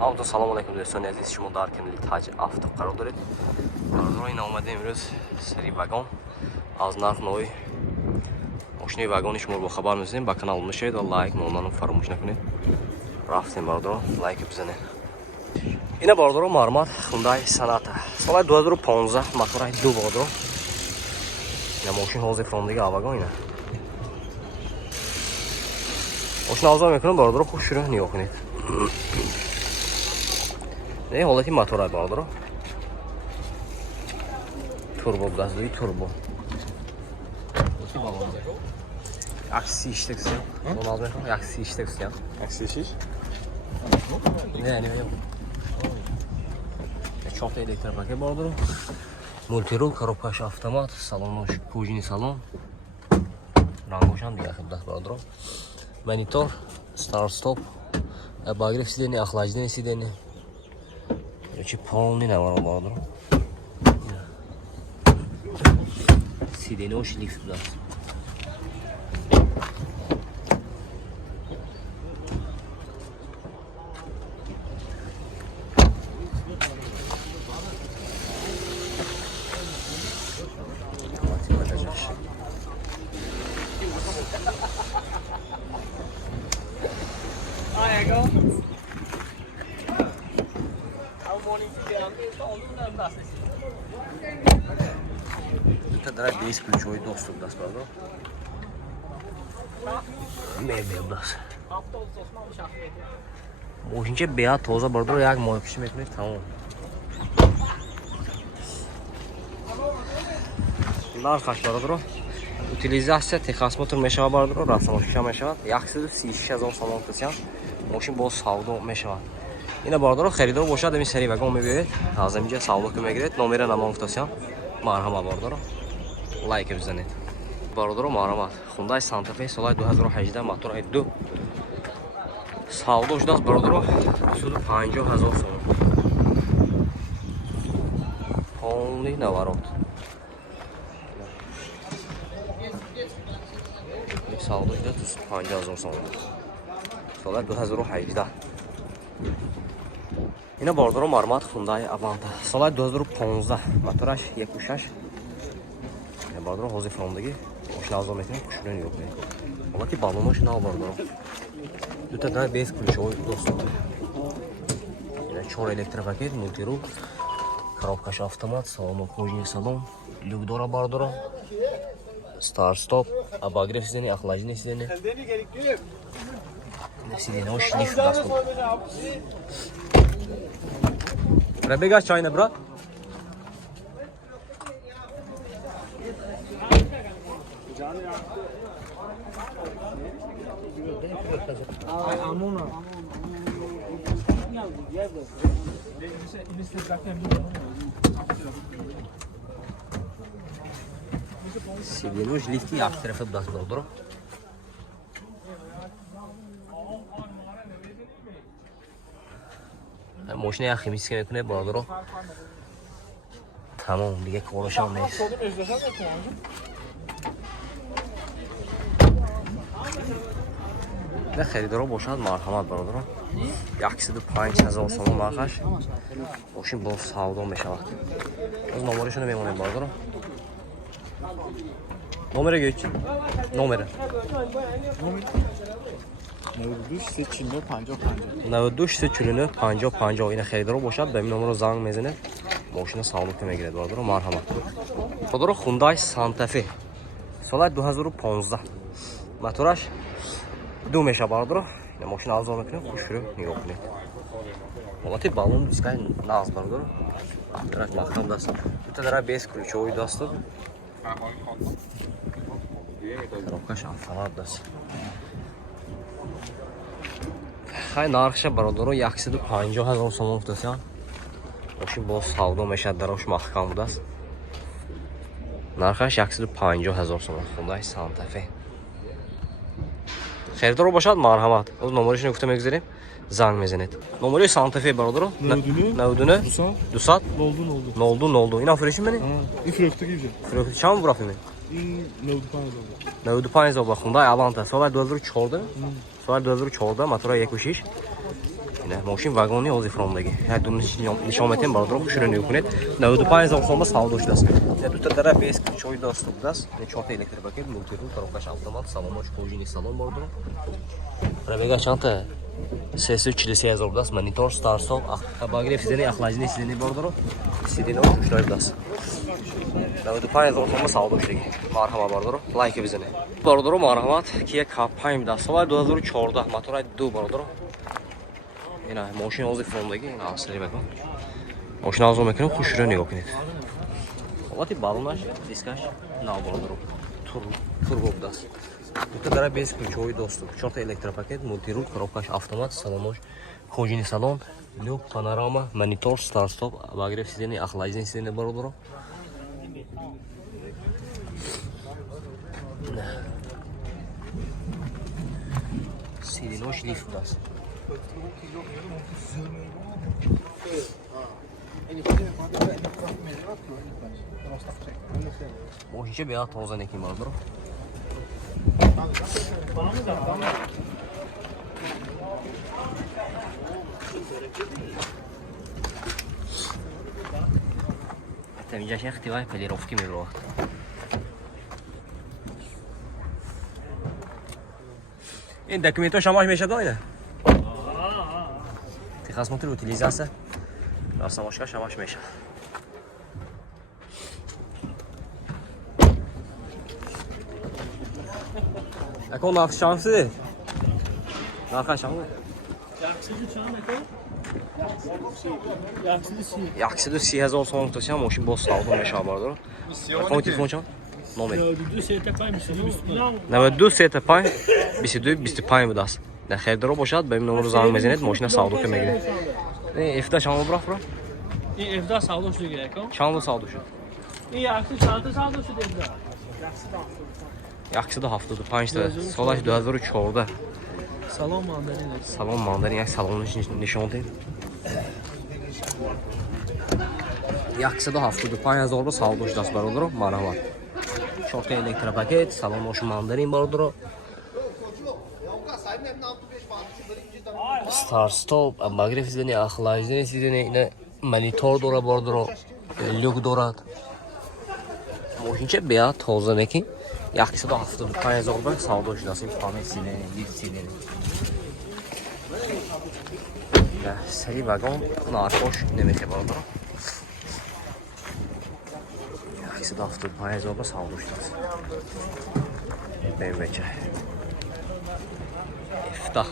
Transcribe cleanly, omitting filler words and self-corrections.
همونطور سلام علیکم دوستان عزیز، شما در کانال تاج آفتو قرار دارید. قرار این آمده امروز سری واگن از نرخ نوی ماشین واگن شما رو با خبر می‌رسونیم. با کانال میشید و لایک مونانو فراموش نکنید. رفتیم باردارو لایک بزنید. اینا باردارو معلومات خوندای سناتا سال 2015 موتور دو باردارو. اینا ماشین حوزه فرامدگی واگن اینا. ماشین آزاد میکنم باردارو خوب شروع نیا کنید. نه حالتی موتور باردارو. توربو گازوی توربو. Aksi işte kısıyor. Onu almaya kalk. Aksi işte kısıyor. Aksi şiş? Ne yok. Çok da elektrik paket vardır. Multirol, коробкаш автомат, salon kujini salon. Rangoshan diye xidmat vardır. Monitor, start stop. Bagrev sideni, охлаждение sideni. Yoki polni ne var vardır. Sideni o şilik bilan. Это драйв есть ключевой доступ даст, правда? Мебель даст. Мошинче беа тоза бардро як моёпиши мекунед тамом. Нархаш бардро. Утилизация техосмотр мешавад бардро, рафтамошиша мешавад. 136000 сомон касиям. Мошин бо савдо мешавад. اینا باردارو خریدار باشد این سری واگن میبینید از اینجا سوال که میگیرید نمره نام گفتم مرحبا باردارو لایک بزنید باردارو مرحبا خوندای سانتا فی سال 2018 موتور دو سوال شده است باردارو 150000 سوم اونلی نوارد سوال شده 150000 سوم سال 2018 اینا باردارو معلومات خوندای اوانتا سال 2015 موتورش 1.6 باردارو حوزه فرامدگی ماشین آزاد میکنیم کشورن yok ne وقتی بالونش نه باردارو دو تا در بیس ключевой доступ اینا 4 elektrik paket multirul коробкаш автомат салон кожаный салон люк дора باردارو старт стоп обогрев сидений охлаждение сидений сидений ош лифт даст Пробегай чайна, брат. Сиденуш лифти як tərəfə даст doldurur. ماشین یا خمیسی میکنه باردارو تمام دیگه کارش هم نیست نه خریدارو باشد مرحمت باردارو 150000 سوم مرخش ماشین با سودا میشود از نمرشون میمونه باردارو نمره گیچ نمره 92 اینا خریدارو باشد به این نمره زنگ میزنه ماشین سالوت میگیره باردارو مرحمت باردارو خوندای سانتا فی سال 2015 موتورش دو میشه باردارو اینا ماشین آزاد میکنه خوش شروع نگاه کنید البته بالون دیسکای ناز باردارو درک مقام دست دو تا در بیس ключевой دست коробкаш автомат дast хай нархша бародаро 150000 сомон гуфтасям мошин бо савдо мешад дарош маҳкам будааст нархаш 150000 сомон хундаи санта фе خریدار باشد مرحمت از نمرهش گفته میگذاریم زنگ میزنید نمره سانتا فی برادر 99 200 نولدو اینا فروشی منی این فروخته گیجه فروخته چند برافی من این 95 خونده الان تا سال 2014 سال 2014 موتور 1.6 نه ماشین واگنی اوزی فرامدگی هر دو نشان میتیم بالا درو خوشرو نیکنید 95,000 سوم سالدوش دست نه دو تا داره بیس چوی دست بود دست نه چهار تا الکتریک پاکت مولتیرول کاروکاش اتومات سالامش کوژینی سالون بالا درو ربیگا چند تا سه چلیسی هزار دست مانیتور ستارسال باگری فیزنی اخلاجی سیدنی بالا درو سیدنی رو خوشرو دست 95,000 سوم سالدوش دیگه مرحبا بالا درو لایک بزنه بالا درو مرحمت کی کاپایم دست سال 2014 موتور دو بالا درو اینا ماشین اوزی فرامدگی اینا اصلی بکن ماشین آزو میکنیم خوش رو نگاه کنید وقتی بالونش دیسکش ناو بالا درو توربو دست دو تا داره بیس ключовой доступ 4 تا الکتریک پاکت مولتیرول коробкаш автомат салонош кожаный салон люк панорама монитор старт стоп обогрев сидений охлаждение сидений بالا درو сиденош лифт دست ماشین بیا تازه نکی بالا درو اینجا شیخ تیوای پلیروفکی میبرو این دکومنتو شماش میشه داینه تخص موتور utilizace راستماشگاه شماش میشه اکن ناخ شانسی ناخ شانسی یاکسیدو 30,000 سوم توشم ماشین با سالدون میشه بالا اکن تلفن چند نومر 92 35 22 25 بود است نه خیر درو باشد به این نمره زنگ بزنید ماشین سالدو که میگیرید این افتا شما برا فرا این افتا سالدو شده گیره کن چند سالدو شد این یاکسی چند سالدو شده افتا یاکسیدو 75 تا سالش 2014 سلام ماندارین سلام ماندارین یک سالونش نشان دید یاکسیدو 75,000 سالدوش دست برادر مرحبا 4 تا الکتریک پاکت سالونش ماندارین برادر ستارت استاپ обогрев сидений охлаждение сидений اینا монитор داره باردارو люк دارد ماشین بیا تازه نکی 175,000 سالدوش دست این پانل سیدنی لیفت سیدنی نه سری واگن نارکوش نمیشه باردارو 175,000 سالدوش دست BMW افتح